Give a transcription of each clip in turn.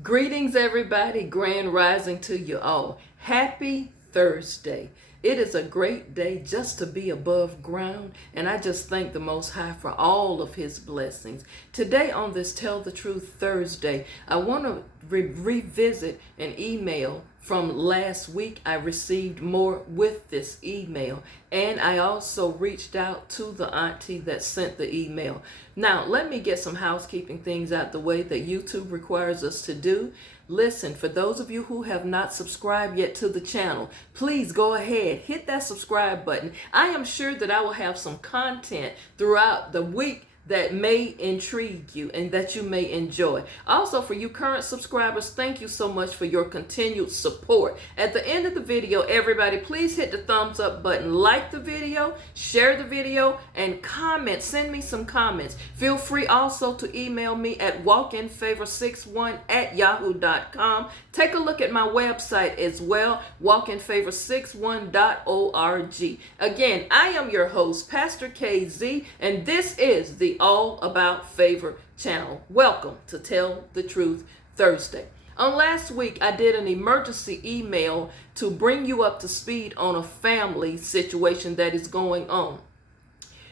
Greetings, everybody. Grand rising to you all. Happy Thursday. It is a great day just to be above ground, and I just thank the Most High for all of His blessings. Today, on this Tell the Truth Thursday, I want to revisit an email from last week. I received more with this email, and I also reached out to the auntie that sent the email. Now, let me get some housekeeping things out the way that YouTube requires us to do. Listen, for those of you who have not subscribed yet to the channel, please go ahead, hit that subscribe button. I am sure that I will have some content throughout the week that may intrigue you and that you may enjoy. Also, for you current subscribers, thank you so much for your continued support. At the end of the video, everybody, please hit the thumbs up button, like the video, share the video, and comment. Send me some comments. Feel free also to email me at walkinfavor61@yahoo.com. Take a look at my website as well, walkinfavor61.org. Again, I am your host, Pastor KZ, and this is the All About Favor channel. Welcome to Tell the Truth Thursday. On last week, I did an emergency email to bring you up to speed on a family situation that is going on.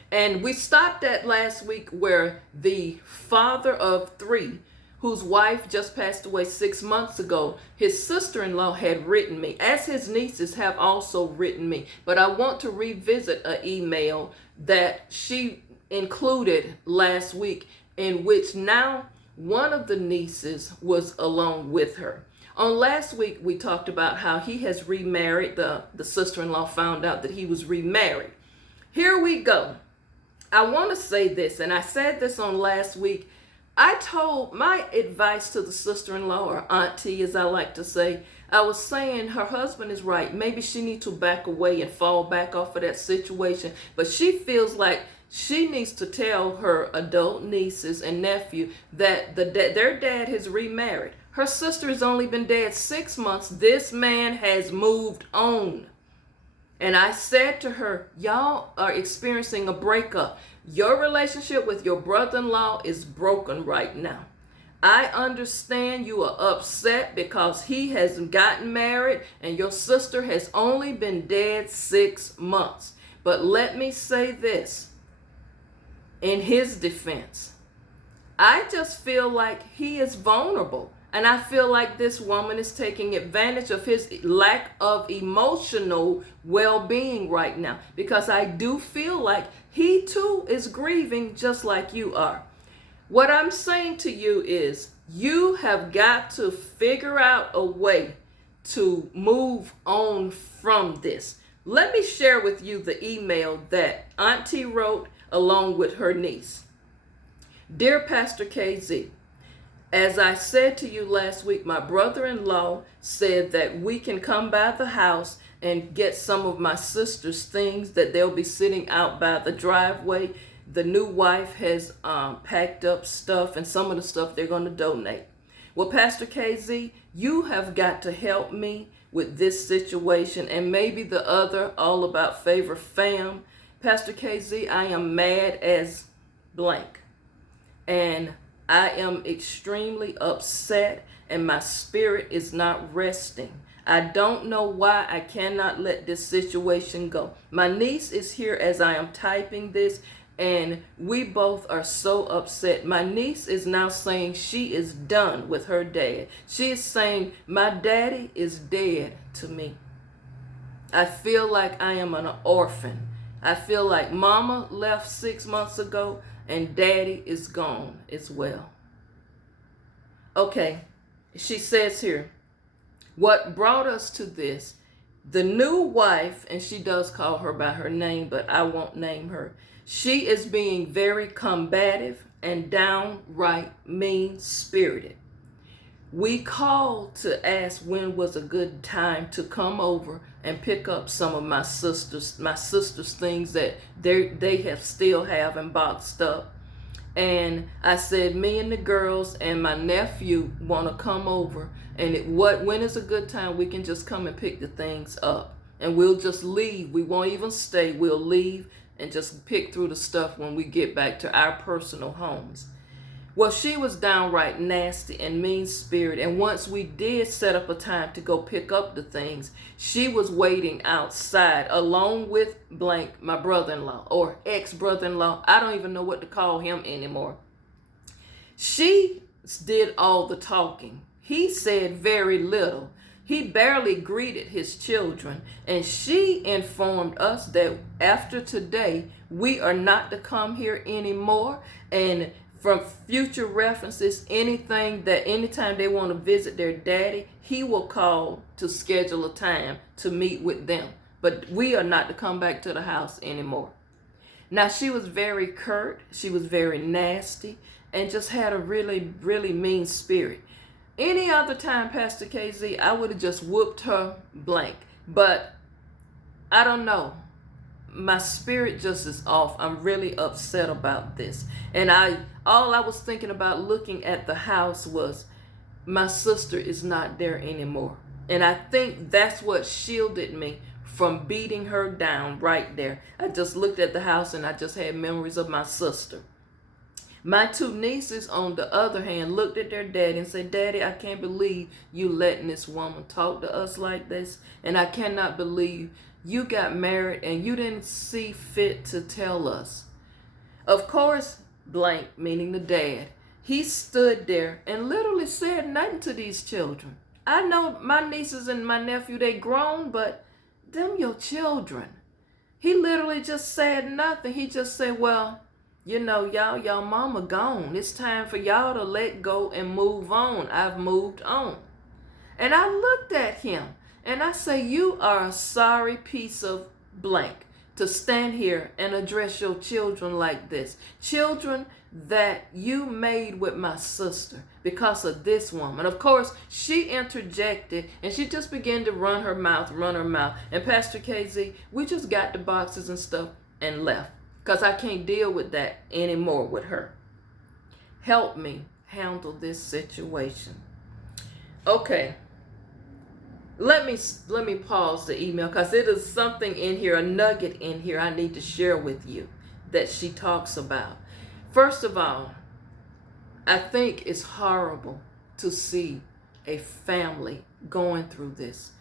And we stopped at last week where the father of three, whose wife just passed away 6 months ago, his sister-in-law had written me, as his nieces have also written me. But I want to revisit an email that she included last week, in which now one of the nieces was along with her. On last week, we talked about how he has remarried. The sister-in-law found out that he was remarried. Here we go. I want to say this, and I said this on last week. I told my advice to the sister-in-law, or auntie as I like to say, I was saying her husband is right. Maybe she needs to back away and fall back off of that situation. But she feels like she needs to tell her adult nieces and nephew that their dad has remarried. Her sister has only been dead 6 months. This man has moved on. And I said to her, y'all are experiencing a breakup. Your relationship with your brother-in-law is broken right now. I understand you are upset because he has gotten married and your sister has only been dead 6 months. But let me say this in his defense. I just feel like he is vulnerable. And I feel like this woman is taking advantage of his lack of emotional well-being right now. Because I do feel like he too is grieving just like you are. What I'm saying to you is you have got to figure out a way to move on from this. Let me share with you the email that Auntie wrote along with her niece. Dear Pastor KZ, as I said to you last week, my brother-in-law said that we can come by the house and get some of my sister's things that they'll be sitting out by the driveway. The new wife has packed up stuff, and some of the stuff they're going to donate. Well, Pastor KZ, you have got to help me with this situation, and maybe the other All About Favor fam. Pastor KZ, I am mad as blank. And I am extremely upset and my spirit is not resting. I don't know why I cannot let this situation go. My niece is here as I am typing this and we both are so upset. My niece is now saying she is done with her dad. She is saying my daddy is dead to me. I feel like I am an orphan. I feel like mama left 6 months ago and daddy is gone as well. Okay, she says here, what brought us to this, the new wife, and she does call her by her name, but I won't name her. She is being very combative and downright mean-spirited. We called to ask when was a good time to come over and pick up some of my sister's things that they have still have and boxed up. And I said, me and the girls and my nephew want to come over. And when is a good time we can just come and pick the things up? And we'll just leave. We won't even stay. We'll leave and just pick through the stuff when we get back to our personal homes. Well, she was downright nasty and mean spirit. And once we did set up a time to go pick up the things, she was waiting outside along with blank, my brother-in-law or ex-brother-in-law. I don't even know what to call him anymore. She did all the talking. He said very little. He barely greeted his children. And she informed us that after today, we are not to come here anymore. And from future references, anytime they want to visit their daddy, he will call to schedule a time to meet with them. But we are not to come back to the house anymore. Now, she was very curt. She was very nasty and just had a really, really mean spirit. Any other time, Pastor KZ, I would have just whooped her blank. But I don't know. My spirit just is off. I'm really upset about this. And all I was thinking about looking at the house was my sister is not there anymore. And I think that's what shielded me from beating her down right there. I just looked at the house and I just had memories of my sister. My two nieces, on the other hand, looked at their daddy and said, "Daddy, I can't believe you letting this woman talk to us like this. And I cannot believe you got married and you didn't see fit to tell us." Of course, blank, meaning the dad, he stood there and literally said nothing to these children. I know my nieces and my nephew, they grown, but them your children. He literally just said nothing. He just said, "Well, you know, y'all mama gone. It's time for y'all to let go and move on. I've moved on." And I looked at him and I say, "You are a sorry piece of blank to stand here and address your children like this. Children that you made with my sister because of this woman." Of course, she interjected and she just began to run her mouth. And Pastor KZ, we just got the boxes and stuff and left. Because I can't deal with that anymore with her. Help me handle this situation. Okay. Let me pause the email because it is something in here, a nugget in here I need to share with you that she talks about. First of all, I think it's horrible to see a family going through this.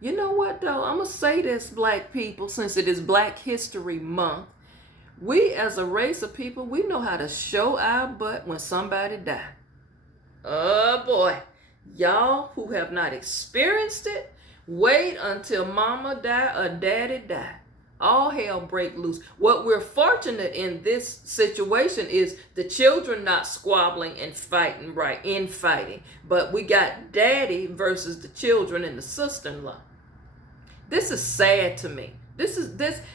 You know what though? I'm going to say this, black people, since it is Black History Month. We as a race of people, we know how to show our butt when somebody died. Oh boy, y'all who have not experienced it, wait until mama die or daddy die. All hell break loose. What we're fortunate in this situation is the children not squabbling and fighting, right, infighting. But we got daddy versus the children and the sister-in-law. This is sad to me.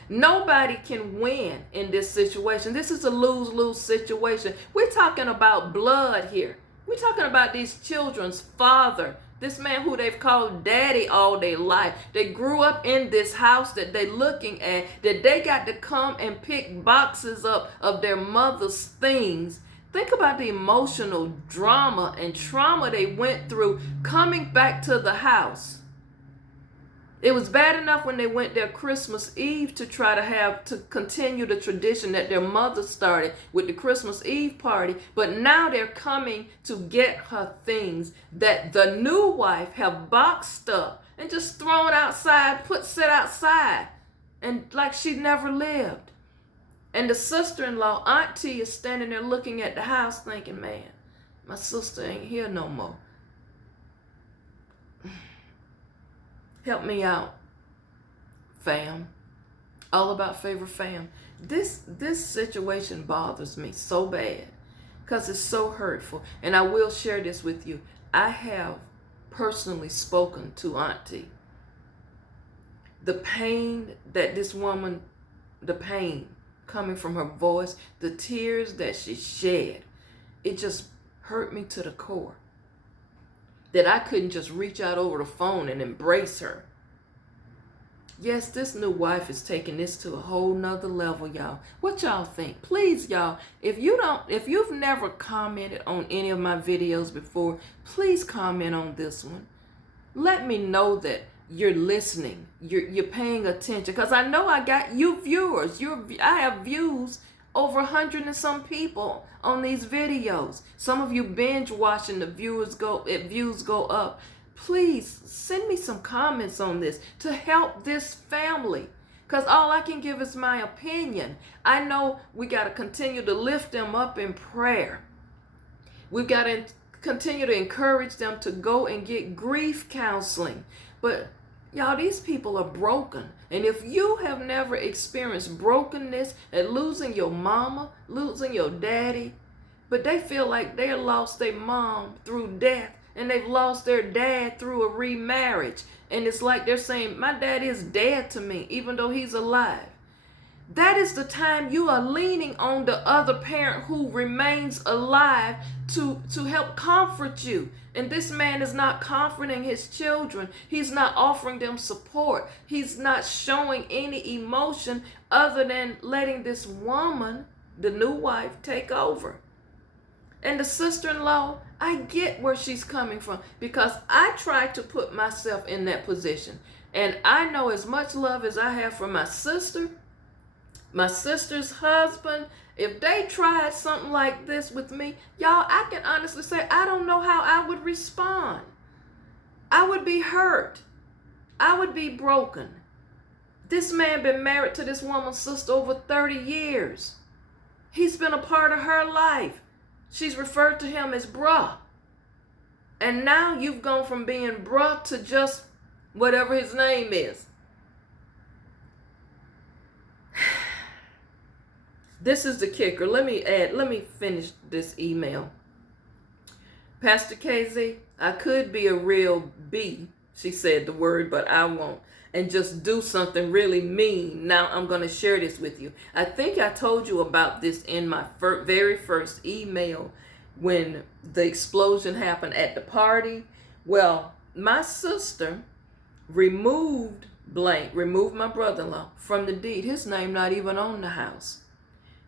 Nobody can win in this situation. This is a lose-lose situation. We're talking about blood here. We're talking about these children's father, this man who they've called daddy all their life. They grew up in this house that they're looking at, that they got to come and pick boxes up of their mother's things. Think about the emotional drama and trauma they went through coming back to the house. It was bad enough when they went there Christmas Eve to try to continue the tradition that their mother started with the Christmas Eve party. But now they're coming to get her things that the new wife have boxed up and just thrown outside, set outside, and like she never lived. And the sister-in-law, auntie, is standing there looking at the house thinking, "Man, my sister ain't here no more. Help me out, fam." All About Favor fam. This situation bothers me so bad because it's so hurtful. And I will share this with you. I have personally spoken to auntie. The pain that this woman, the pain coming from her voice, the tears that she shed, it just hurt me to the core. That I couldn't just reach out over the phone and embrace her. Yes, this new wife is taking this to a whole nother level, y'all. What y'all think? Please, y'all, if you've never commented on any of my videos before, please comment on this one. Let me know that you're listening, you're paying attention, because I know I got you viewers. I have views over 100 and some people on these videos. Some of you binge watching, the views go up. Please send me some comments on this to help this family. Because all I can give is my opinion. I know we got to continue to lift them up in prayer. We've got to continue to encourage them to go and get grief counseling. But y'all, these people are broken. And if you have never experienced brokenness and losing your mama, losing your daddy, but they feel like they lost their mom through death and they've lost their dad through a remarriage. And it's like they're saying, my dad is dead to me, even though he's alive. That is the time you are leaning on the other parent who remains alive to help comfort you. And this man is not comforting his children. He's not offering them support. He's not showing any emotion other than letting this woman, the new wife, take over. And the sister-in-law, I get where she's coming from because I tried to put myself in that position. And I know as much love as I have for my sister's husband, if they tried something like this with me, y'all, I can honestly say I don't know how I would respond. I would be hurt. I would be broken. This man been married to this woman's sister over 30 years. He's been a part of her life. She's referred to him as bruh. And now you've gone from being bruh to just whatever his name is. This is the kicker. Let me finish this email. Pastor KZ, I could be a real B, she said the word, but I won't, and just do something really mean. Now I'm going to share this with you. I think I told you about this in my very first email when the explosion happened at the party. Well, my sister removed my brother-in-law from the deed. His name not even on the house.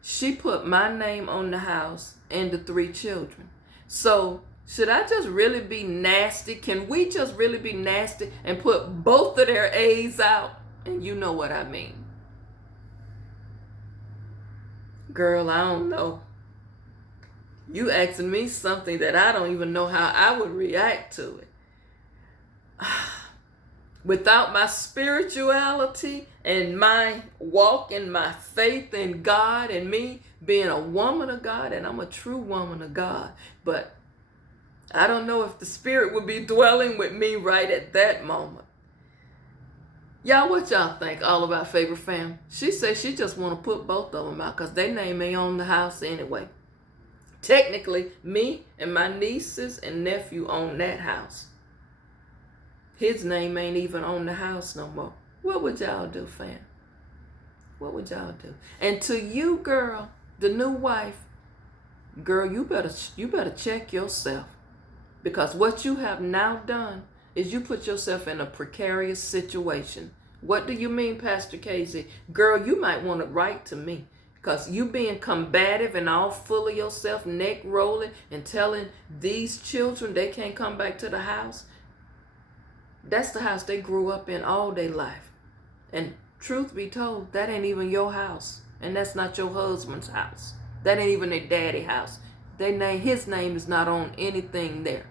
She put my name on the house and the 3 children. So should I just really be nasty? Can we just really be nasty and put both of their A's out? And you know what I mean. Girl, I don't know. You asking me something that I don't even know how I would react to it. Without my spirituality and my walk in my faith in God and me being a woman of God, and I'm a true woman of God, but I don't know if the Spirit would be dwelling with me right at that moment. Y'all, what y'all think all about Favor Fam? She says she just want to put both of them out because their name ain't on the house anyway. Technically, me and my nieces and nephew own that house. His name ain't even on the house no more. What would y'all do, fam? What would y'all do? And to you, girl, the new wife, girl, you better check yourself. Because what you have now done is you put yourself in a precarious situation. What do you mean, Pastor Casey? Girl, you might want to write to me. Because you being combative and all full of yourself, neck rolling, and telling these children they can't come back to the house. That's the house they grew up in all their life. And truth be told, that ain't even your house. And that's not your husband's house. That ain't even their daddy's house. His name is not on anything there.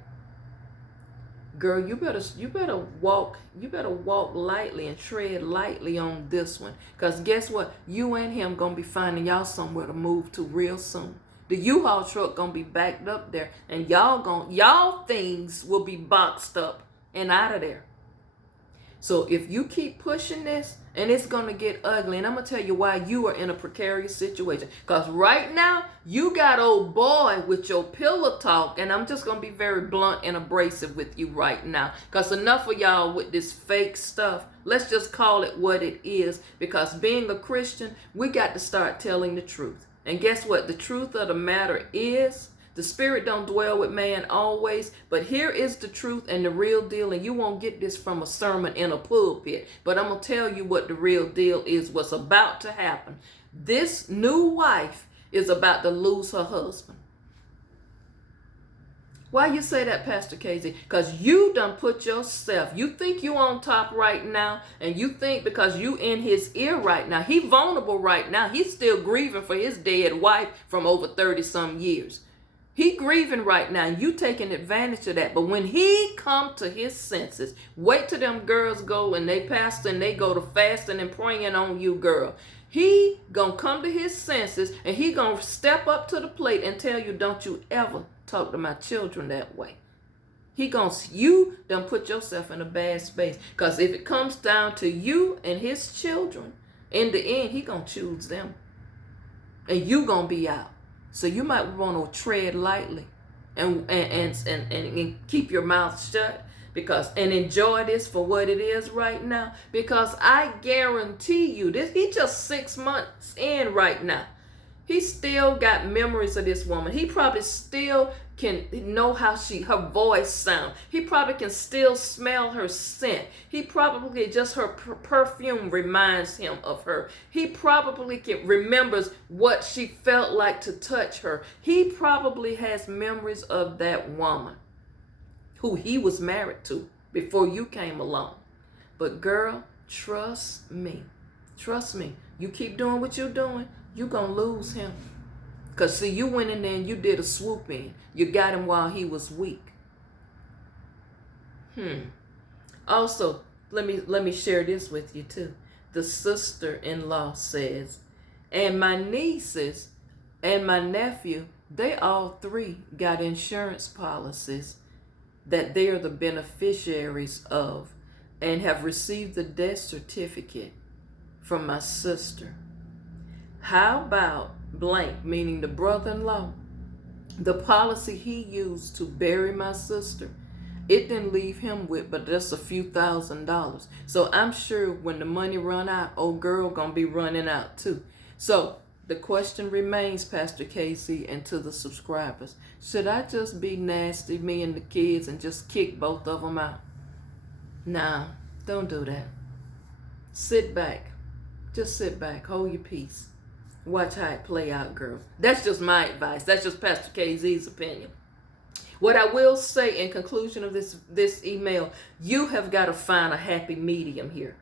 Girl, you better walk lightly and tread lightly on this one. Because guess what? You and him gonna be finding y'all somewhere to move to real soon. The U-Haul truck gonna be backed up there, and y'all things will be boxed up and out of there. So if you keep pushing this, and it's going to get ugly, and I'm going to tell you why you are in a precarious situation. Because right now, you got old boy with your pillow talk, and I'm just going to be very blunt and abrasive with you right now. Because enough of y'all with this fake stuff. Let's just call it what it is. Because being a Christian, we got to start telling the truth. And guess what? The truth of the matter is, the Spirit don't dwell with man always, but here is the truth and the real deal, and you won't get this from a sermon in a pulpit, but I'm going to tell you what the real deal is, what's about to happen. This new wife is about to lose her husband. Why you say that, Pastor Casey? Because you done put yourself, you think you on top right now, and you think because you in his ear right now, he vulnerable right now. He's still grieving for his dead wife from over 30 some years. He grieving right now. You taking advantage of that. But when he come to his senses, wait till them girls go and they pastor and they go to fasting and praying on you, girl. He gonna come to his senses and he gonna step up to the plate and tell you, don't you ever talk to my children that way. You done put yourself in a bad space. Because if it comes down to you and his children, in the end, he gonna choose them. And you gonna be out. So you might want to tread lightly and keep your mouth shut and enjoy this for what it is right now. Because I guarantee you, he just 6 months in right now. He still got memories of this woman. He probably still can know how her voice sounds. He probably can still smell her scent. He probably just her perfume reminds him of her. He probably remembers what she felt like to touch her. He probably has memories of that woman who he was married to before you came along. But girl, trust me. Trust me. You keep doing what you're doing, you're going to lose him. Because, see, you went in there and you did a swoop in. You got him while he was weak. Also, let me share this with you, too. The sister-in-law says, and my nieces and my nephew, they all three got insurance policies that they're the beneficiaries of and have received the death certificate from my sister. How about blank, meaning the brother-in-law, the policy he used to bury my sister, it didn't leave him with but just a few $1,000s. So I'm sure when the money run out, old girl gonna be running out too. So the question remains, Pastor Casey, and to the subscribers, should I just be nasty, me and the kids, and just kick both of them out? Nah, don't do that. Sit back. Just sit back. Hold your peace. Watch how it play out, girl. That's just my advice. That's just Pastor KZ's opinion. What I will say in conclusion of this email, you have got to find a happy medium here.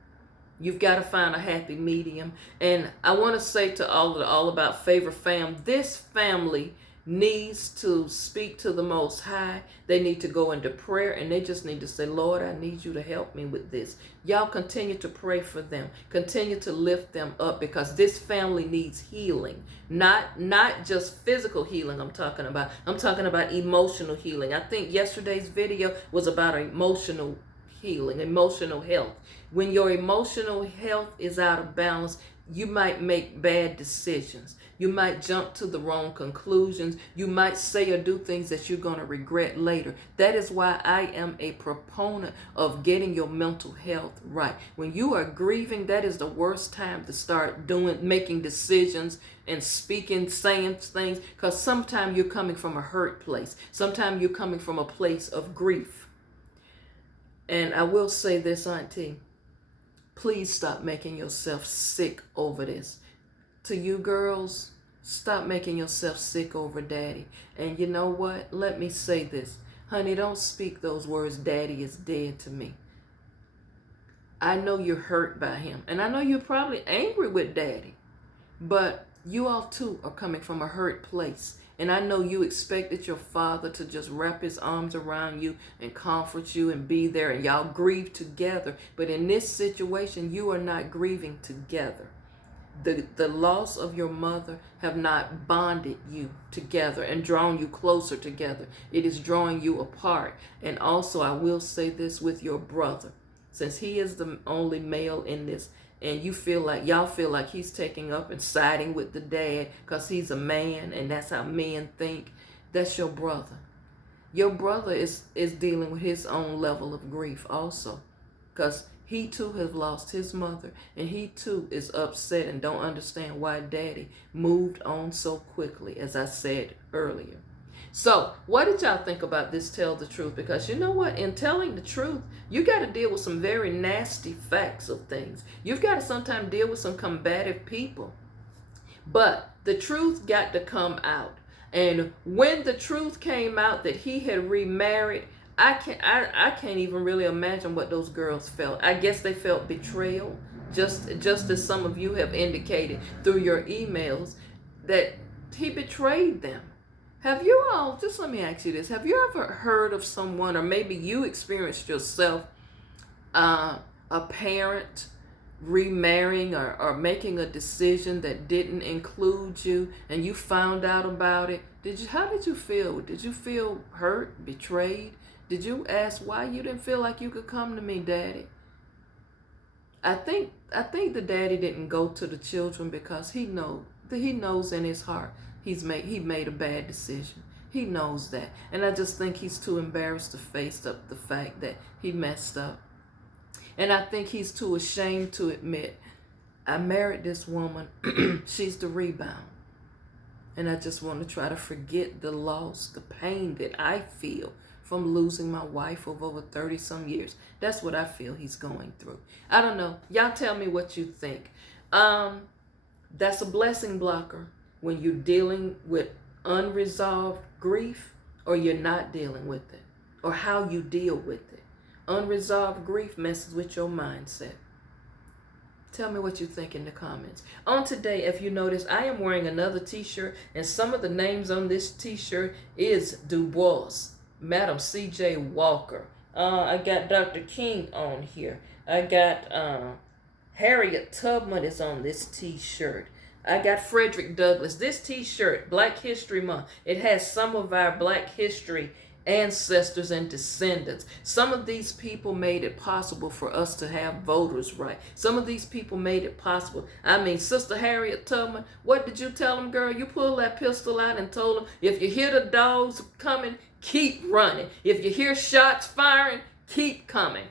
You've got to find a happy medium. And I want to say to all about Favor fam, this family needs to speak to the Most High. They need to go into prayer and they just need to say, Lord, I need you to help me with this. Y'all continue to pray for them. Continue to lift them up because this family needs healing. Not just physical healing I'm talking about. I'm talking about emotional healing. I think yesterday's video was about emotional healing, emotional health. When your emotional health is out of balance, you might make bad decisions. You might jump to the wrong conclusions. You might say or do things that you're going to regret later. That is why I am a proponent of getting your mental health right. When you are grieving, that is the worst time to start making decisions and speaking, saying things, because sometimes you're coming from a hurt place. Sometimes you're coming from a place of grief. And I will say this, Auntie, please stop making yourself sick over this. To you girls, stop making yourself sick over daddy. And you know what? Let me say this. Honey, don't speak those words, daddy is dead, to me. I know you're hurt by him. And I know you're probably angry with daddy. But you all too are coming from a hurt place. And I know you expected your father to just wrap his arms around you and comfort you and be there and y'all grieve together. But in this situation, you are not grieving together. The loss of your mother have not bonded you together and drawn you closer together. It is drawing you apart. And also, I will say this with your brother. Since he is the only male in this, and y'all feel like he's taking up and siding with the dad because he's a man and that's how men think, that's your brother. Your brother is dealing with his own level of grief also, because he too has lost his mother and he too is upset and don't understand why daddy moved on so quickly, as I said earlier. So what did y'all think about this Tell the Truth? Because you know what? In telling the truth, you got to deal with some very nasty facts of things. You've got to sometimes deal with some combative people. But the truth got to come out. And when the truth came out that he had remarried, I can't even really imagine what those girls felt. I guess they felt betrayal, just as some of you have indicated through your emails that he betrayed them. Have you all, just let me ask you this, have you ever heard of someone, or maybe you experienced yourself, a parent remarrying or making a decision that didn't include you, and you found out about it? How did you feel? Did you feel hurt, betrayed? Did you ask why you didn't feel like you could come to me, Daddy? I think the daddy didn't go to the children because he knows in his heart he made a bad decision. He knows that. And I just think he's too embarrassed to face up the fact that he messed up. And I think he's too ashamed to admit, I married this woman, she's the rebound. And I just want to try to forget the loss, the pain that I feel from losing my wife of over 30 some years. That's what I feel he's going through. I don't know. Y'all tell me what you think. That's a blessing blocker when you're dealing with unresolved grief, or you're not dealing with it, or how you deal with it. Unresolved grief messes with your mindset. Tell me what you think in the comments. On today, if you notice, I am wearing another t-shirt, and some of the names on this t-shirt is Du Bois, Madam C.J. Walker. I got Dr. King on here. I got Harriet Tubman is on this t-shirt. I got Frederick Douglass. This t-shirt, Black History Month, it has some of our Black history ancestors and descendants. Some of these people made it possible for us to have voters' right. Some of these people made it possible. I mean, Sister Harriet Tubman, what did you tell them, girl? You pulled that pistol out and told them, if you hear the dogs coming, keep running. If you hear shots firing, keep coming.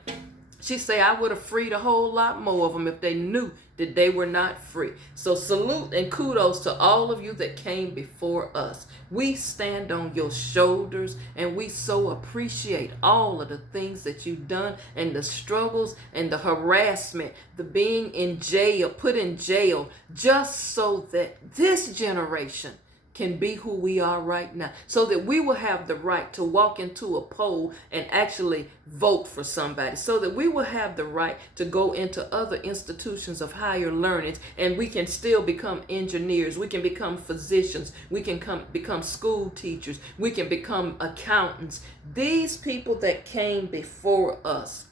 She say, I would have freed a whole lot more of them if they knew that they were not free. So salute and kudos to all of you that came before us. We stand on your shoulders, and we so appreciate all of the things that you've done, and the struggles and the harassment, the being in jail, put in jail, just so that this generation can be who we are right now, so that we will have the right to walk into a poll and actually vote for somebody, so that we will have the right to go into other institutions of higher learning, and we can still become engineers, we can become physicians, we can become school teachers, we can become accountants. These people that came before us,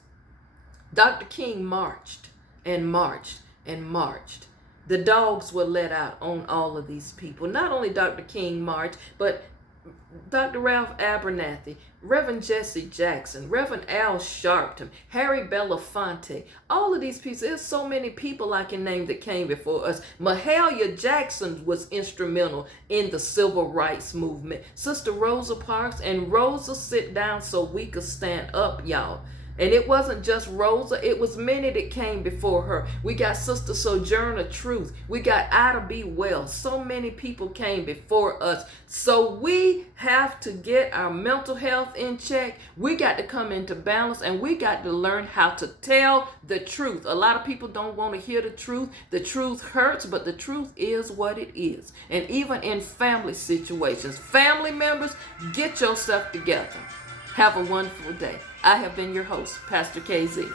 Dr. King marched and marched and marched. The dogs were let out on all of these people. Not only Dr. King marched, but Dr. Ralph Abernathy, Reverend Jesse Jackson, Reverend Al Sharpton, Harry Belafonte, all of these people. There's so many people I can name that came before us. Mahalia Jackson was instrumental in the civil rights movement. Sister Rosa Parks, and Rosa sit down so we could stand up, y'all. And it wasn't just Rosa, it was many that came before her. We got Sister Sojourner Truth. We got Ida B. Wells. So many people came before us. So we have to get our mental health in check. We got to come into balance, and we got to learn how to tell the truth. A lot of people don't want to hear the truth. The truth hurts, but the truth is what it is. And even in family situations, family members, get yourself together. Have a wonderful day. I have been your host, Pastor KZ.